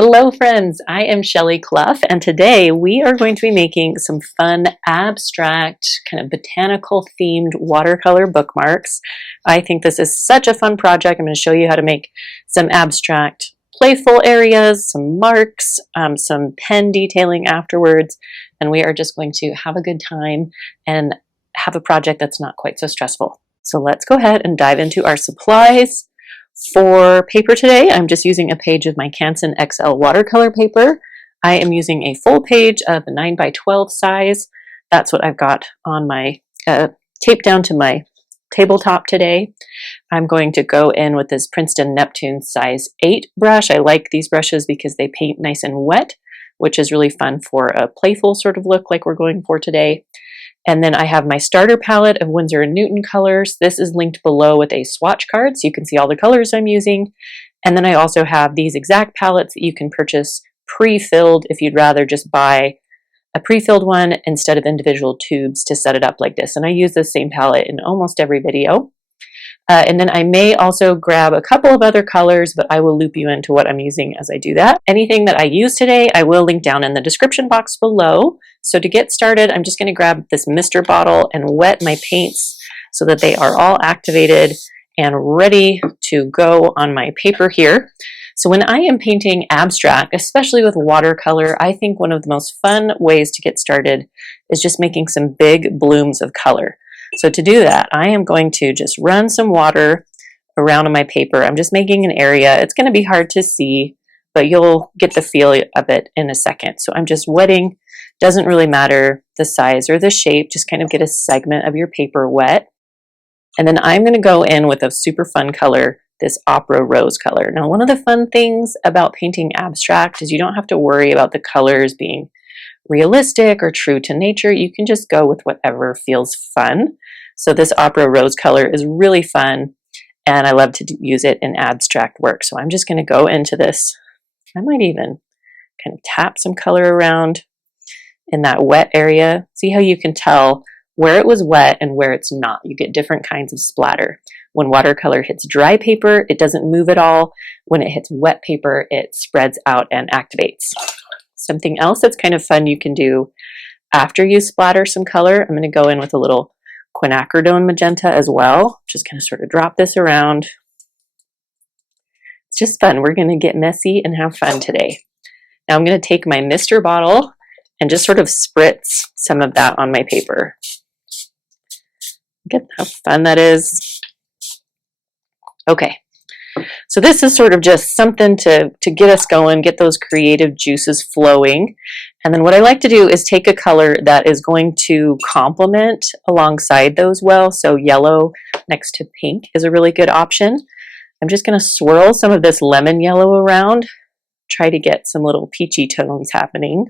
Hello friends, I am Shelley Clough and today we are going to be making some fun abstract kind of botanical themed watercolor bookmarks. I think this is such a fun project. I'm going to show you how to make some abstract playful areas, some marks, some pen detailing afterwards, and we are just going to have a good time and have a project that's not quite so stressful. So let's go ahead and dive into our supplies. For paper today, I'm just using a page of my Canson XL watercolor paper. I am using a full page of the 9 by 12 size. That's what I've got on my taped down to my tabletop today. I'm going to go in with this Princeton Neptune size 8 brush. I like these brushes because they paint nice and wet, which is really fun for a playful sort of look like we're going for today. And then I have my starter palette of Winsor & Newton colors. This is linked below with a swatch card so you can see all the colors I'm using. And then I also have these exact palettes that you can purchase pre-filled if you'd rather just buy a pre-filled one instead of individual tubes to set it up like this. And I use this same palette in almost every video. And then I may also grab a couple of other colors, but I will loop you into what I'm using as I do that. Anything that I use today, I will link down in the description box below. So to get started, I'm just going to grab this mister bottle and wet my paints so that they are all activated and ready to go on my paper here. So when I am painting abstract, especially with watercolor, I think one of the most fun ways to get started is just making some big blooms of color. So to do that, I am going to just run some water around on my paper. I'm just making an area. It's going to be hard to see, but you'll get the feel of it in a second. So I'm just wetting. Doesn't really matter the size or the shape, just kind of get a segment of your paper wet. And then I'm going to go in with a super fun color, this opera rose color. Now, one of the fun things about painting abstract is you don't have to worry about the colors being realistic or true to nature. You can just go with whatever feels fun. So this opera rose color is really fun, and I love to use it in abstract work. So I'm just going to go into this. I might even kind of tap some color around in that wet area. See how you can tell where it was wet and where it's not. You get different kinds of splatter. When watercolor hits dry paper, it doesn't move at all. When it hits wet paper, it spreads out and activates. Something else that's kind of fun you can do after you splatter some color, I'm going to go in with a little quinacridone magenta as well. Just kind of sort of drop this around. It's just fun. We're going to get messy and have fun today. Now I'm going to take my mister bottle and just sort of spritz some of that on my paper. Get how fun that is. Okay. So this is sort of just something to get us going, get those creative juices flowing. And then what I like to do is take a color that is going to complement alongside those well. So yellow next to pink is a really good option. I'm just going to swirl some of this lemon yellow around, try to get some little peachy tones happening.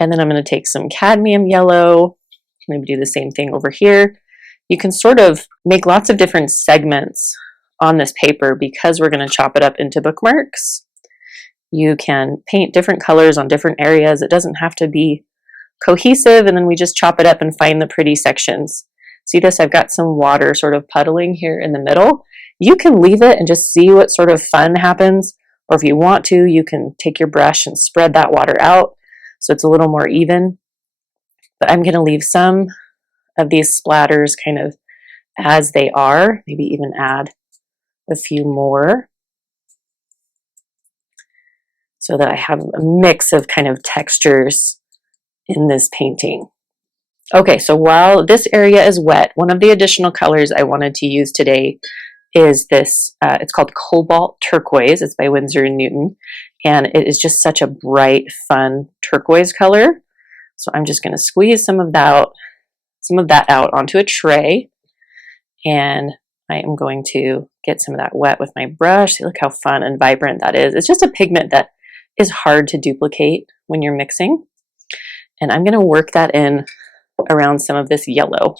And then I'm going to take some cadmium yellow, maybe do the same thing over here. You can sort of make lots of different segments on this paper because we're going to chop it up into bookmarks. You can paint different colors on different areas. It doesn't have to be cohesive, and then we just chop it up and find the pretty sections. See this? I've got some water sort of puddling here in the middle. You can leave it and just see what sort of fun happens, or if you want to, you can take your brush and spread that water out so it's a little more even. But I'm going to leave some of these splatters kind of as they are, maybe even add a few more so that I have a mix of kind of textures in this painting. Okay, so while this area is wet, one of the additional colors I wanted to use today is this, it's called Cobalt Turquoise. It's by Winsor & Newton, and it is just such a bright, fun turquoise color. So I'm just going to squeeze some of that out onto a tray, and I am going to get some of that wet with my brush. See, look how fun and vibrant that is. It's just a pigment that is hard to duplicate when you're mixing. And I'm going to work that in around some of this yellow.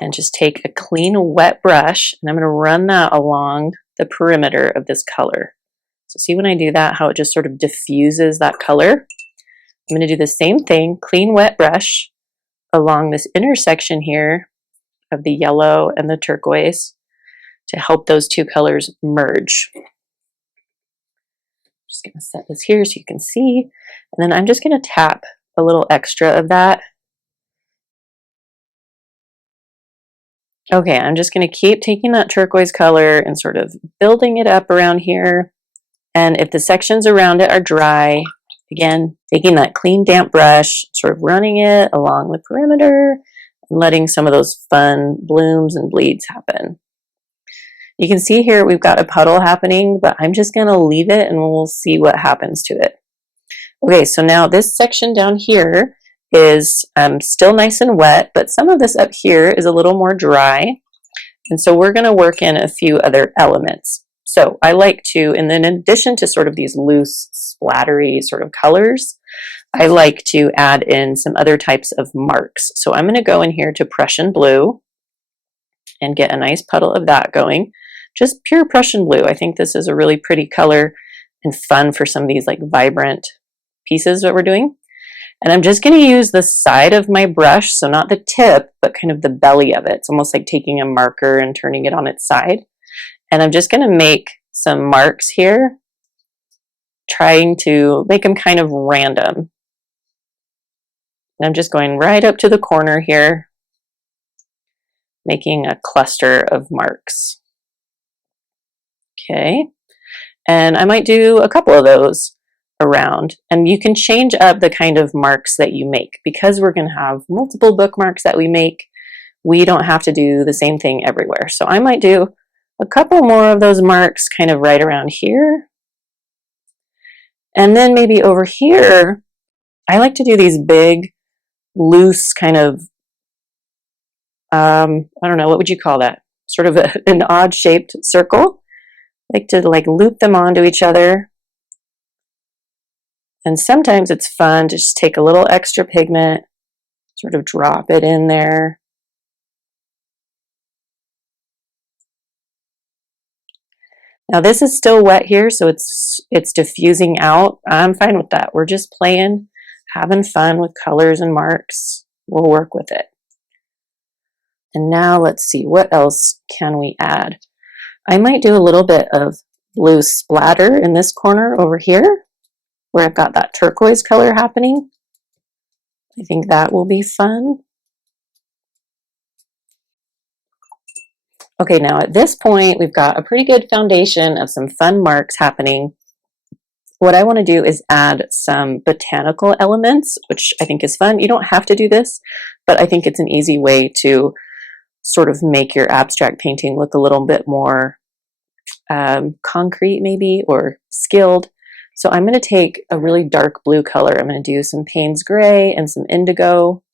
And just take a clean, wet brush, and I'm going to run that along the perimeter of this color. So see when I do that, how it just sort of diffuses that color? I'm going to do the same thing, clean, wet brush, along this intersection here of the yellow and the turquoise. to help those two colors merge. Just going to set this here so you can see, and then I'm just going to tap a little extra of that. Okay, I'm just going to keep taking that turquoise color and sort of building it up around here. And if the sections around it are dry, again, taking that clean, damp brush, sort of running it along the perimeter and letting some of those fun blooms and bleeds happen. You can see here we've got a puddle happening, but I'm just going to leave it and we'll see what happens to it. Okay, so now this section down here is still nice and wet, but some of this up here is a little more dry. And so we're going to work in a few other elements. So I like to, and then in addition to sort of these loose, splattery sort of colors, I like to add in some other types of marks. So I'm going to go in here to Prussian blue and get a nice puddle of that going. Just pure Prussian blue. I think this is a really pretty color and fun for some of these like vibrant pieces that we're doing. And I'm just going to use the side of my brush, so not the tip, but kind of the belly of it. It's almost like taking a marker and turning it on its side. And I'm just going to make some marks here, trying to make them kind of random. And I'm just going right up to the corner here, making a cluster of marks. Okay, and I might do a couple of those around, and you can change up the kind of marks that you make. Because we're going to have multiple bookmarks that we make, we don't have to do the same thing everywhere. So I might do a couple more of those marks kind of right around here, and then maybe over here I like to do these big loose kind of I don't know, what would you call that, sort of an odd shaped circle. I like to like loop them onto each other. And sometimes it's fun to just take a little extra pigment, sort of drop it in there. Now this is still wet here, so it's diffusing out. I'm fine with that. We're just playing, having fun with colors and marks. We'll work with it. And now let's see, what else can we add? I might do a little bit of blue splatter in this corner over here, where I've got that turquoise color happening. I think that will be fun. Okay, now at this point, we've got a pretty good foundation of some fun marks happening. What I want to do is add some botanical elements, which I think is fun. You don't have to do this, but I think it's an easy way to sort of make your abstract painting look a little bit more concrete maybe, or skilled. So I'm going to take a really dark blue color. I'm going to do some Payne's gray and some indigo.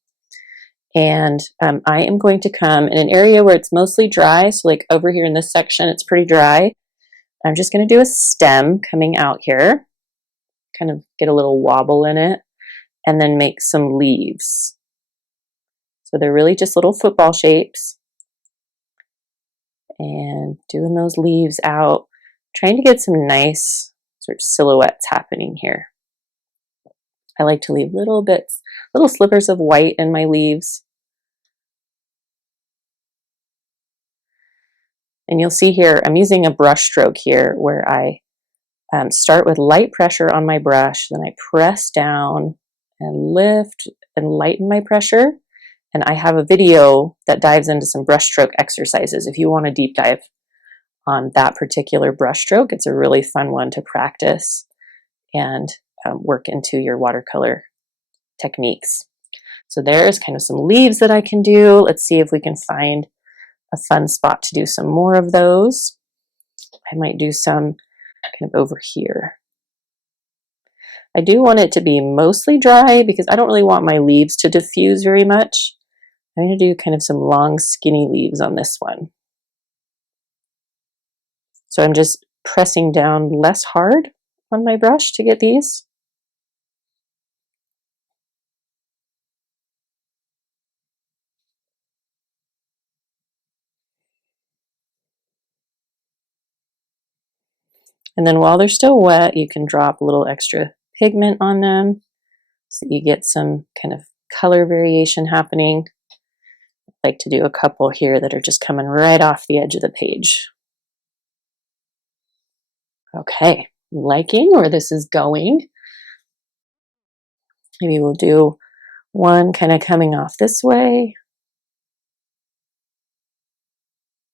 And I am going to come in an area where it's mostly dry. So like over here in this section, it's pretty dry. I'm just going to do a stem coming out here, kind of get a little wobble in it, and then make some leaves. So they're really just little football shapes. And doing those leaves out, trying to get some nice sort of silhouettes happening here. I like to leave little bits, little slivers of white in my leaves. And you'll see here, I'm using a brush stroke here where I start with light pressure on my brush, then I press down and lift and lighten my pressure. And I have a video that dives into some brushstroke exercises. If you want to deep dive on that particular brushstroke, it's a really fun one to practice and work into your watercolor techniques. So there's kind of some leaves that I can do. Let's see if we can find a fun spot to do some more of those. I might do some kind of over here. I do want it to be mostly dry because I don't really want my leaves to diffuse very much. I'm going to do kind of some long skinny leaves on this one. So I'm just pressing down less hard on my brush to get these. And then while they're still wet, you can drop a little extra pigment on them so you get some kind of color variation happening. I like to do a couple here that are just coming right off the edge of the page. Okay, liking where this is going. Maybe we'll do one kind of coming off this way.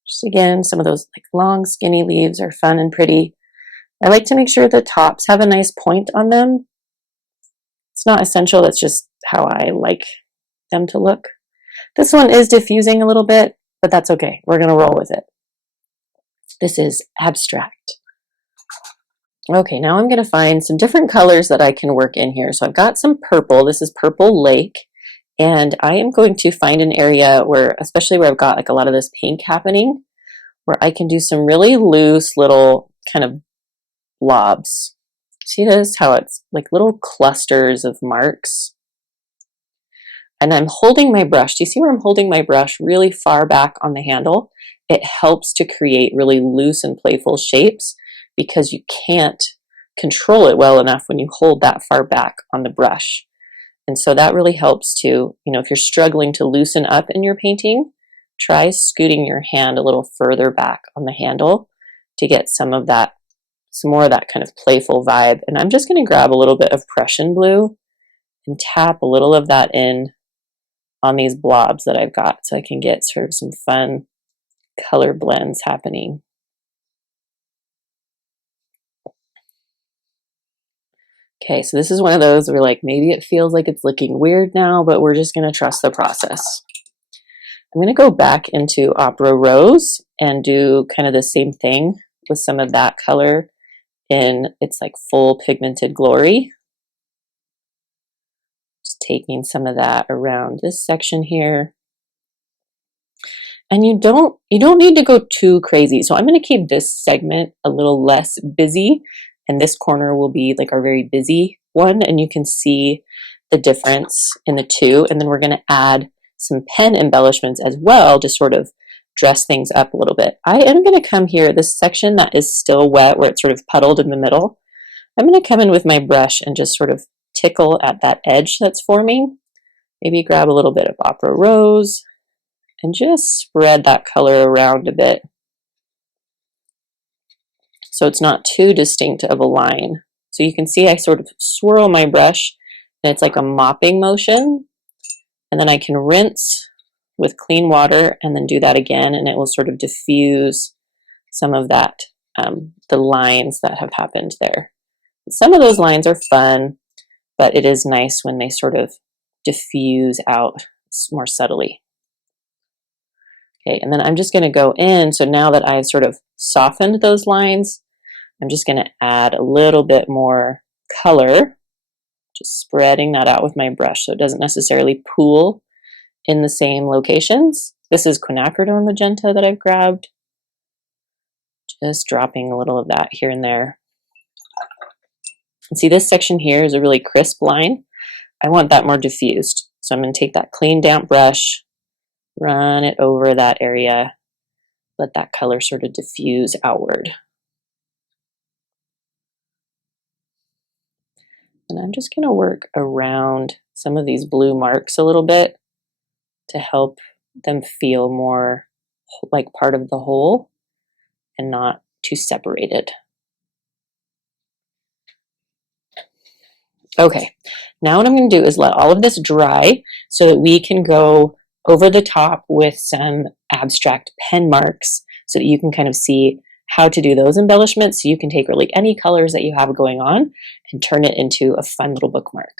Just again, some of those like long skinny leaves are fun and pretty. I like to make sure the tops have a nice point on them. It's not essential, that's just how I like them to look. This one is diffusing a little bit, but that's okay. We're going to roll with it. This is abstract. Okay, now I'm going to find some different colors that I can work in here. So I've got some purple. This is Purple Lake. And I am going to find an area where, especially where I've got like a lot of this pink happening, where I can do some really loose little kind of blobs. See this? How it's like little clusters of marks. And I'm holding my brush. Do you see where I'm holding my brush really far back on the handle? It helps to create really loose and playful shapes because you can't control it well enough when you hold that far back on the brush. And so that really helps to, if you're struggling to loosen up in your painting, try scooting your hand a little further back on the handle to get some more of that kind of playful vibe. And I'm just going to grab a little bit of Prussian blue and tap a little of that in on these blobs that I've got so I can get sort of some fun color blends happening. Okay, so this is one of those where like maybe it feels like it's looking weird now, but we're just going to trust the process. I'm going to go back into Opera Rose and do kind of the same thing with some of that color in its like full pigmented glory. Just taking some of that around this section here. And you don't need to go too crazy. So I'm going to keep this segment a little less busy, and this corner will be like our very busy one, and you can see the difference in the two. And then we're going to add some pen embellishments as well to sort of dress things up a little bit. I am going to come here, this section that is still wet, where it's sort of puddled in the middle. I'm going to come in with my brush and just sort of tickle at that edge that's forming. Maybe grab a little bit of Opera Rose and just spread that color around a bit so it's not too distinct of a line. So you can see I sort of swirl my brush and it's like a mopping motion, and then I can rinse with clean water and then do that again, and it will sort of diffuse some of that, the lines that have happened there. Some of those lines are fun, but it is nice when they sort of diffuse out more subtly. Okay, and then I'm just going to go in, so now that I've sort of softened those lines, I'm just going to add a little bit more color, just spreading that out with my brush so it doesn't necessarily pool in the same locations. This is quinacridone magenta that I've grabbed. Just dropping a little of that here and there. And see, this section here is a really crisp line. I want that more diffused. So I'm going to take that clean, damp brush, run it over that area, let that color sort of diffuse outward. And I'm just going to work around some of these blue marks a little bit to help them feel more like part of the whole and not too separated. Okay, now what I'm going to do is let all of this dry so that we can go over the top with some abstract pen marks so that you can kind of see how to do those embellishments. So you can take really any colors that you have going on and turn it into a fun little bookmark.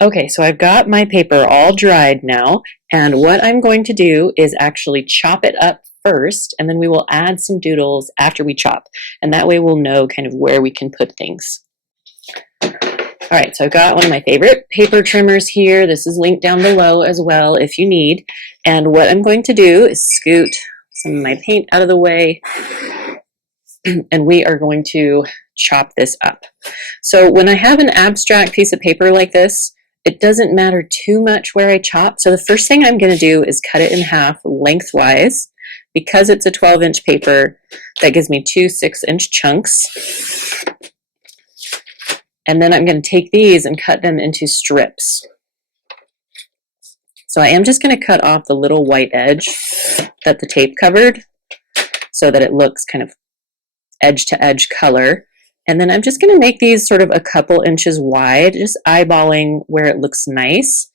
Okay, so I've got my paper all dried now, and what I'm going to do is actually chop it up first, and then we will add some doodles after we chop, and that way we'll know kind of where we can put things. All right, so I've got one of my favorite paper trimmers here. This is linked down below as well if you need. And what I'm going to do is scoot some of my paint out of the way, and we are going to chop this up. So when I have an abstract piece of paper like this, it doesn't matter too much where I chop. So the first thing I'm going to do is cut it in half lengthwise. Because it's a 12-inch paper, that gives me two 6-inch chunks. And then I'm going to take these and cut them into strips. So I am just going to cut off the little white edge that the tape covered so that it looks kind of edge to edge color. And then I'm just going to make these sort of a couple inches wide, just eyeballing where it looks nice.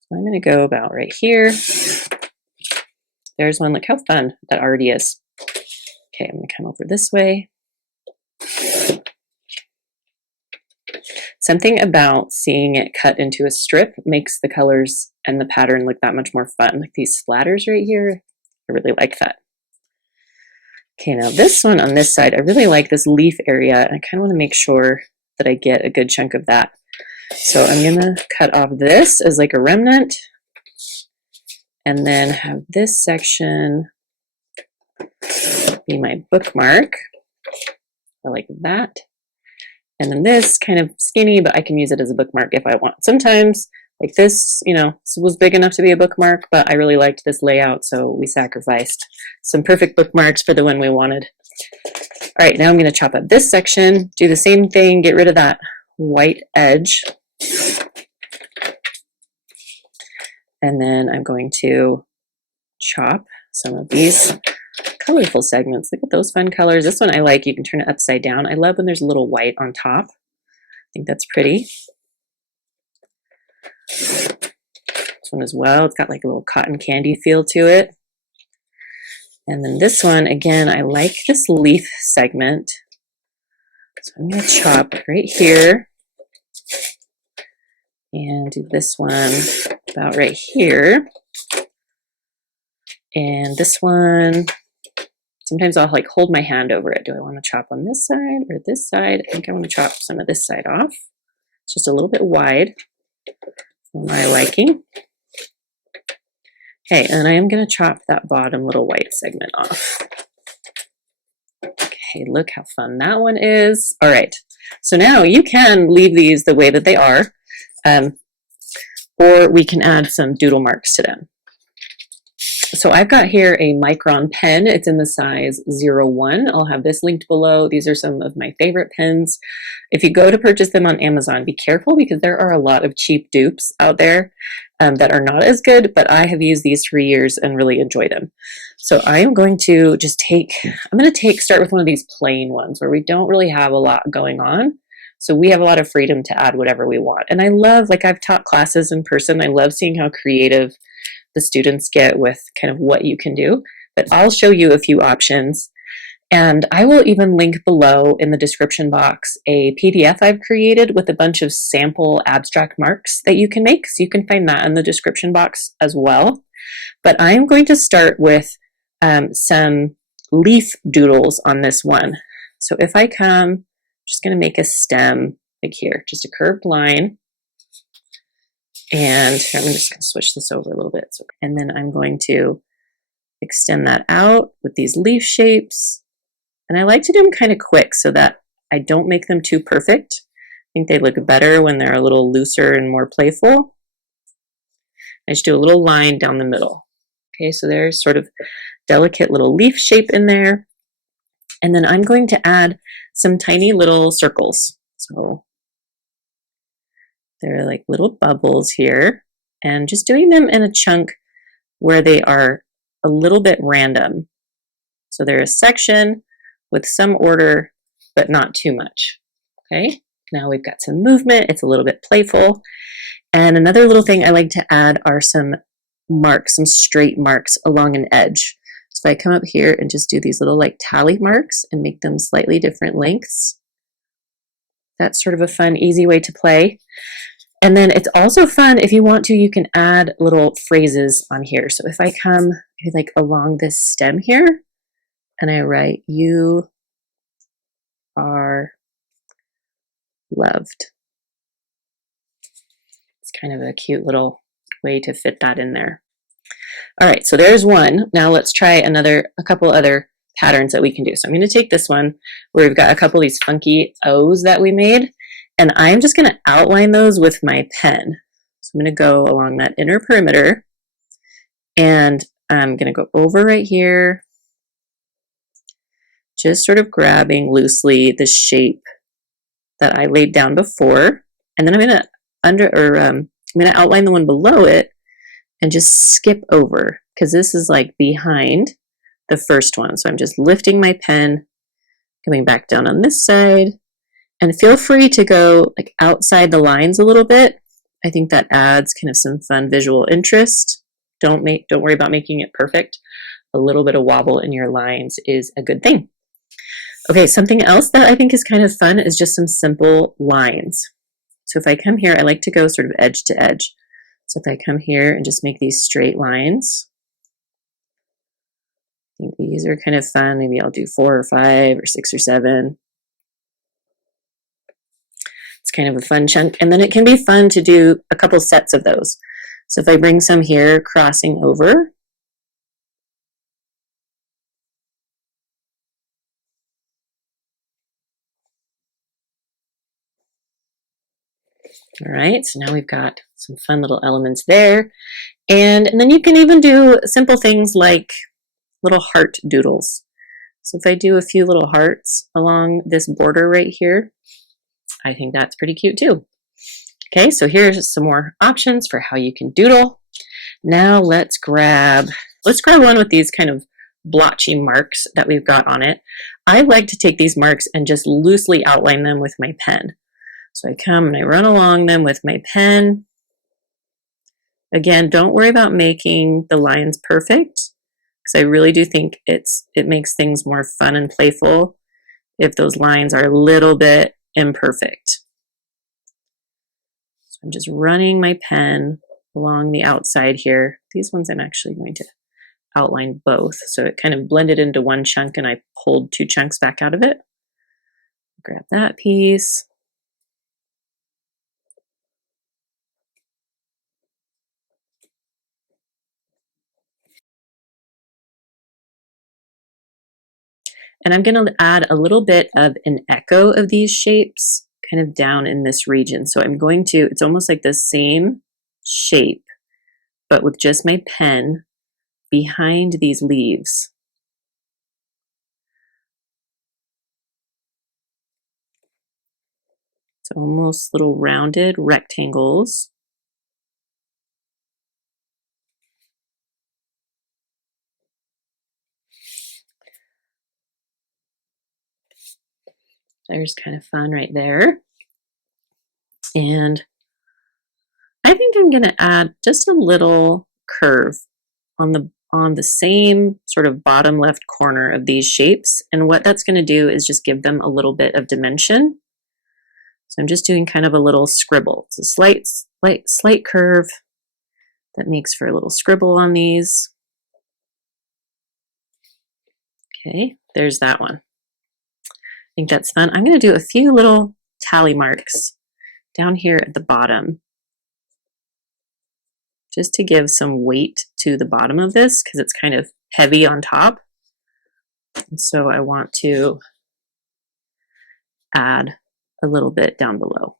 So I'm going to go about right here. There's one. Look how fun that already is. Okay, I'm going to come over this way. Something about seeing it cut into a strip makes the colors and the pattern look that much more fun. Like these splatters right here, I really like that. Okay, now this one on this side, I really like this leaf area, and I kind of want to make sure that I get a good chunk of that. So I'm going to cut off this as like a remnant, and then have this section be my bookmark. I like that. And then this kind of skinny, but I can use it as a bookmark if I want. Sometimes, like this, you know, this was big enough to be a bookmark, but I really liked this layout, so we sacrificed some perfect bookmarks for the one we wanted. All right, now I'm going to chop up this section, do the same thing, get rid of that white edge. And then I'm going to chop some of these colorful segments. Look at those fun colors. This one I like. You can turn it upside down. I love when there's a little white on top. I think that's pretty. This one as well. It's got like a little cotton candy feel to it. And then this one, again, I like this leaf segment. So I'm going to chop right here and do this one about right here. And this one, sometimes I'll like hold my hand over it. Do I want to chop on this side or this side? I think I want to chop some of this side off. It's just a little bit wide for my liking. Okay, and I am going to chop that bottom little white segment off. Okay, look how fun that one is. All right, so now you can leave these the way that they are, or we can add some doodle marks to them. So I've got here a Micron pen. It's in the size 01. I'll have this linked below. These are some of my favorite pens. If you go to purchase them on Amazon, be careful because there are a lot of cheap dupes out there that are not as good, but I have used these for years and really enjoy them. So I am going to just start with one of these plain ones where we don't really have a lot going on. So we have a lot of freedom to add whatever we want. And I love, like I've taught classes in person, I love seeing how creative the students get with kind of what you can do, but I'll show you a few options. And I will even link below in the description box a PDF I've created with a bunch of sample abstract marks that you can make. So you can find that in the description box as well. But I'm going to start with some leaf doodles on this one. So if I come, I'm just going to make a stem like here, just a curved line. And I'm just going to switch this over a little bit. And then I'm going to extend that out with these leaf shapes. And I like to do them kind of quick so that I don't make them too perfect. I think they look better when they're a little looser and more playful. I just do a little line down the middle. Okay, so there's sort of delicate little leaf shape in there. And then I'm going to add some tiny little circles. So they're like little bubbles here, and just doing them in a chunk where they are a little bit random. So they're a section with some order, but not too much. Okay, now we've got some movement. It's a little bit playful. And another little thing I like to add are some marks, some straight marks along an edge. So if I come up here and just do these little like tally marks and make them slightly different lengths, that's sort of a fun, easy way to play. And then it's also fun, if you want to, you can add little phrases on here. So if I come like along this stem here and I write, "You are loved." It's kind of a cute little way to fit that in there. All right, so there's one. Now let's try a couple other patterns that we can do. So I'm going to take this one where we've got a couple of these funky O's that we made, and I'm just going to outline those with my pen. So I'm going to go along that inner perimeter, and I'm going to go over right here, just sort of grabbing loosely the shape that I laid down before, and then I'm going to I'm going to outline the one below it and just skip over, because this is like behind the first one. So I'm just lifting my pen, coming back down on this side, and feel free to go like outside the lines a little bit. I think that adds kind of some fun visual interest. Don't worry about making it perfect. A little bit of wobble in your lines is a good thing. Okay, something else that I think is kind of fun is just some simple lines. So if I come here, I like to go sort of edge to edge. So if I come here and just make these straight lines, I think these are kind of fun. Maybe I'll do 4 or 5 or 6 or 7. It's kind of a fun chunk. And then it can be fun to do a couple sets of those. So if I bring some here, crossing over, all right, so now we've got some fun little elements there. And then you can even do simple things like little heart doodles. So if I do a few little hearts along this border right here, I think that's pretty cute too. Okay, so here's some more options for how you can doodle. Now let's grab one with these kind of blotchy marks that we've got on it. I like to take these marks and just loosely outline them with my pen. So I come and I run along them with my pen. Again, don't worry about making the lines perfect, because I really do think it makes things more fun and playful if those lines are a little bit imperfect. So I'm just running my pen along the outside here. These ones I'm actually going to outline both. So it kind of blended into one chunk and I pulled 2 chunks back out of it. Grab that piece. And I'm going to add a little bit of an echo of these shapes kind of down in this region. So I'm going to, it's almost like the same shape, but with just my pen behind these leaves. It's almost little rounded rectangles. There's kind of fun right there. And I think I'm going to add just a little curve on the same sort of bottom left corner of these shapes. And what that's going to do is just give them a little bit of dimension. So I'm just doing kind of a little scribble. It's a slight curve that makes for a little scribble on these. Okay, there's that one. I think that's fun. I'm going to do a few little tally marks down here at the bottom, just to give some weight to the bottom of this, because it's kind of heavy on top. And so I want to add a little bit down below.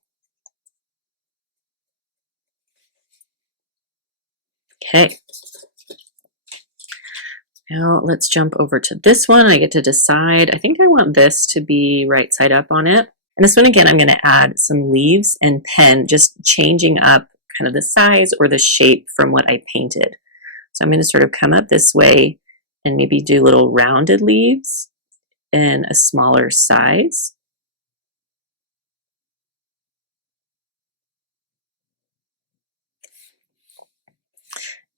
Okay. Now let's jump over to this one. I get to decide. I think I want this to be right side up on it. And this one, again, I'm going to add some leaves and pen, just changing up kind of the size or the shape from what I painted. So I'm going to sort of come up this way and maybe do little rounded leaves in a smaller size.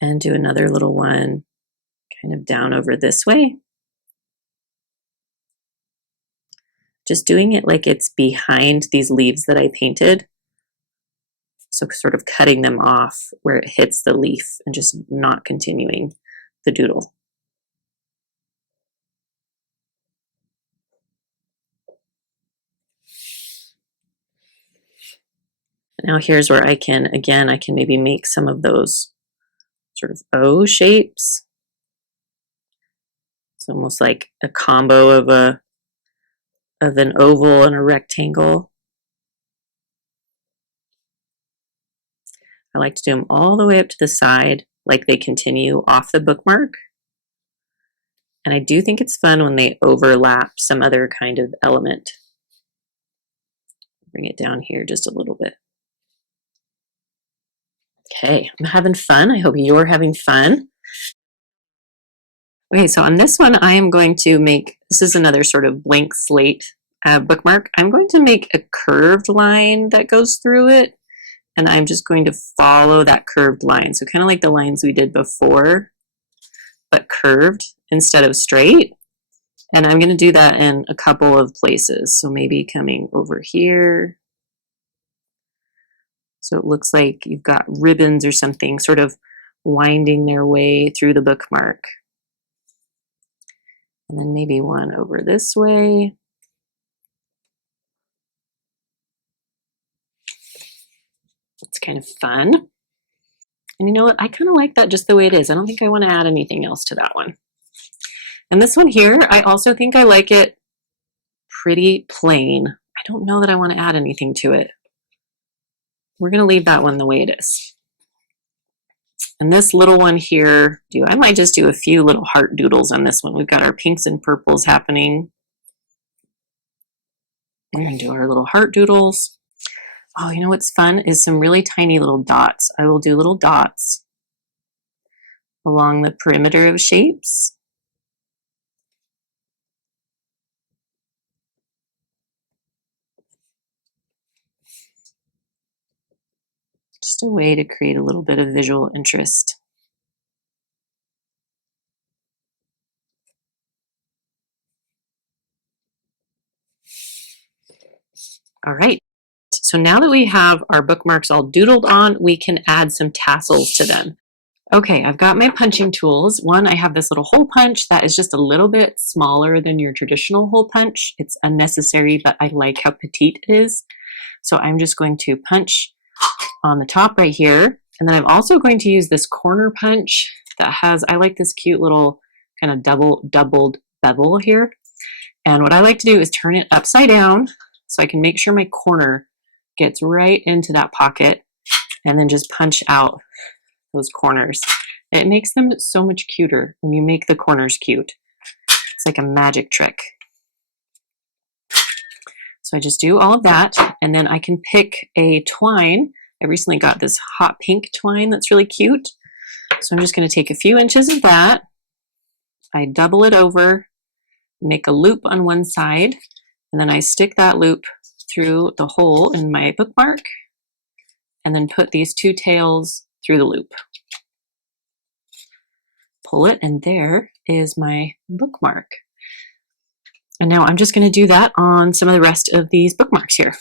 And do another little one kind of down over this way. Just doing it like it's behind these leaves that I painted. So sort of cutting them off where it hits the leaf and just not continuing the doodle. Now here's where I can maybe make some of those sort of O shapes. It's almost like a combo of an oval and a rectangle. I like to do them all the way up to the side, like they continue off the bookmark. And I do think it's fun when they overlap some other kind of element. Bring it down here just a little bit. Okay, I'm having fun. I hope you're having fun. Okay, so on this one, I am going to make, this is another sort of blank slate bookmark. I'm going to make a curved line that goes through it, and I'm just going to follow that curved line. So kind of like the lines we did before, but curved instead of straight. And I'm going to do that in a couple of places. So maybe coming over here. So it looks like you've got ribbons or something sort of winding their way through the bookmark. And then maybe one over this way. It's kind of fun. And you know what? I kind of like that just the way it is. I don't think I want to add anything else to that one. And this one here, I also think I like it pretty plain. I don't know that I want to add anything to it. We're going to leave that one the way it is. And this little one here, I might just do a few little heart doodles on this one. We've got our pinks and purples happening. We're going to do our little heart doodles. Oh, you know what's fun is some really tiny little dots. I will do little dots along the perimeter of shapes. Just a way to create a little bit of visual interest. All right, so now that we have our bookmarks all doodled on, we can add some tassels to them. Okay, I've got my punching tools. One, I have this little hole punch that is just a little bit smaller than your traditional hole punch. It's unnecessary, but I like how petite it is. So I'm just going to punch on the top right here. And then I'm also going to use this corner punch that has, I like this cute little kind of doubled bevel here. And what I like to do is turn it upside down so I can make sure my corner gets right into that pocket, and then just punch out those corners. And it makes them so much cuter when you make the corners cute. It's like a magic trick. So I just do all of that, and then I can pick a twine. I recently got this hot pink twine that's really cute. So I'm just going to take a few inches of that. I double it over, make a loop on one side, and then I stick that loop through the hole in my bookmark, and then put these two tails through the loop. Pull it, and there is my bookmark. And now I'm just going to do that on some of the rest of these bookmarks here.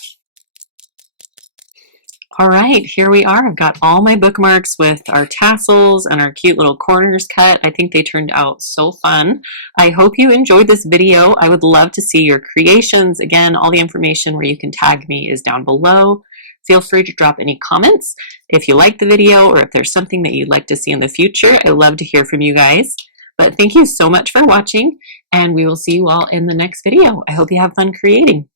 All right, here we are. I've got all my bookmarks with our tassels and our cute little corners cut. I think they turned out so fun. I hope you enjoyed this video. I would love to see your creations. Again, all the information where you can tag me is down below. Feel free to drop any comments if you like the video or if there's something that you'd like to see in the future. I'd love to hear from you guys. But thank you so much for watching, and we will see you all in the next video. I hope you have fun creating.